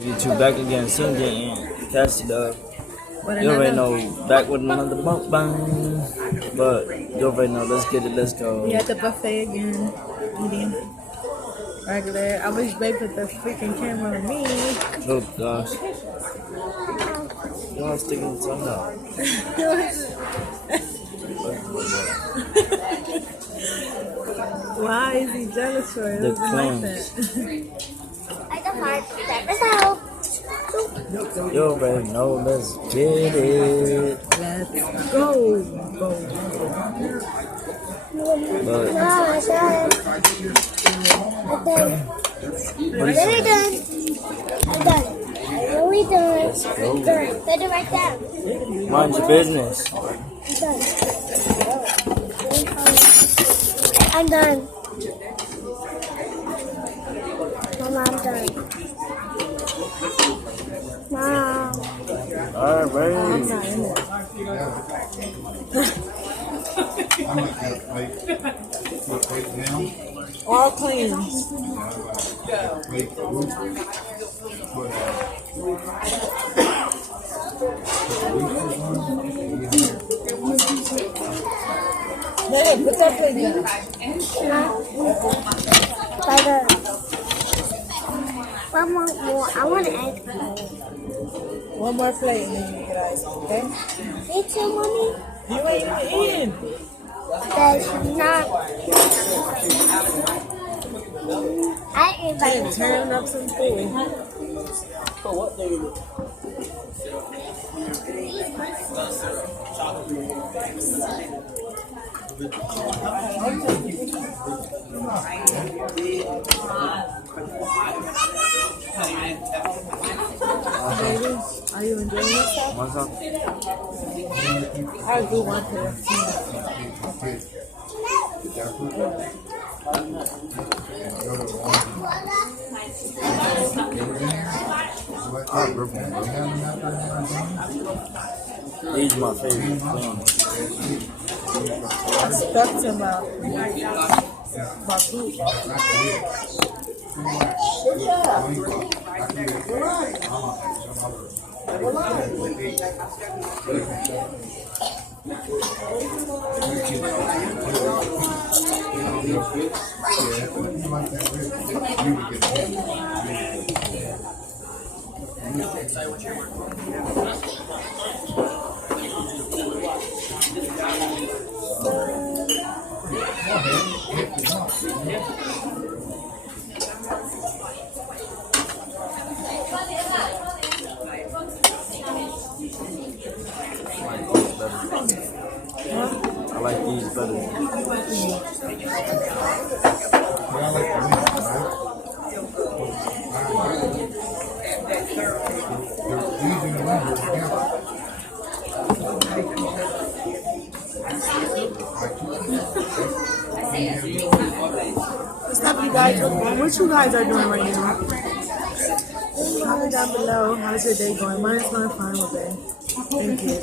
YouTube back again, C.M.D and Cassie Dub. You already know, back with another mukbang. But you already know, let's get it, let's go. We at the buffet again, eating regular. I wish they put the freaking camera on me. Oh gosh. You know, sticking the tongue out. Why is he jealous for it? The It wasn't like I don't like that. Let's go. You already know, let's get it. Let's go. But, No, I said it. what is Then we're it? done. I'm done. Then we're done. Let's go. Done. Put it right down. Mind your business. I'm done. Mama, I'm done. Mom. Alright. All clean. Hey, put that plate down. One more. I want ice cream. One more plate and then you get ice cream, okay? Me too, mommy. You ain't even eating. That's not. I invite you. Turn up some food. Baby, are you enjoying yourself? Want some? I do want to. These are my favorite things. I'm stuck to my food. I like these better. Stop, you guys. What you guys are doing right now? Comment down below. How's your day going? Mine's going fine with it. Thank you.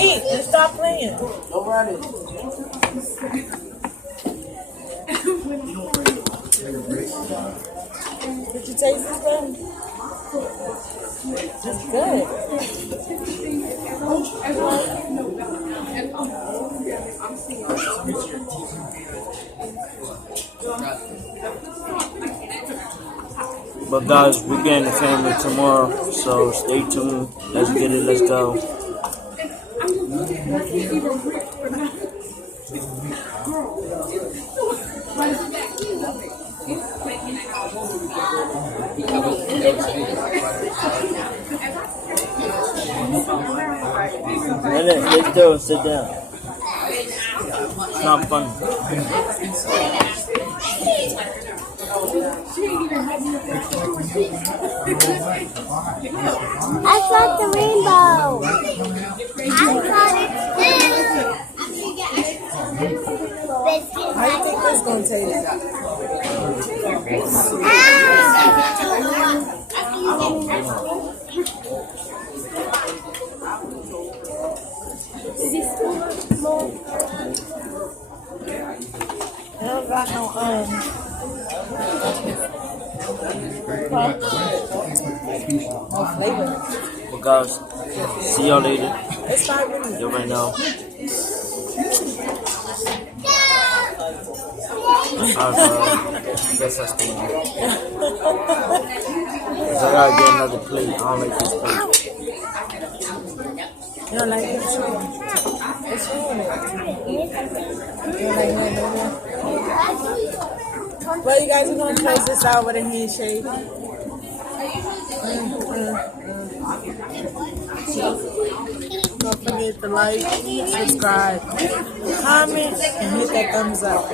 Eat and stop playing. Did you taste this thing? It's good. But guys, we're getting the family tomorrow, so stay tuned. Let's get it, let's go. Let's go, sit down. It's not fun. I saw the rainbow. I saw it too. How do you think this gonna taste? Ah! No flavor. But guys, see y'all later. It's 5 minutes. You already know. Guess I stay here. 'Cause I gotta get another plate. I don't like this plate. You don't like it? What's wrong with it? You don't like it no more? Well, you guys are going to close this out with a handshake. Don't forget to like, subscribe, comment, and hit that thumbs up.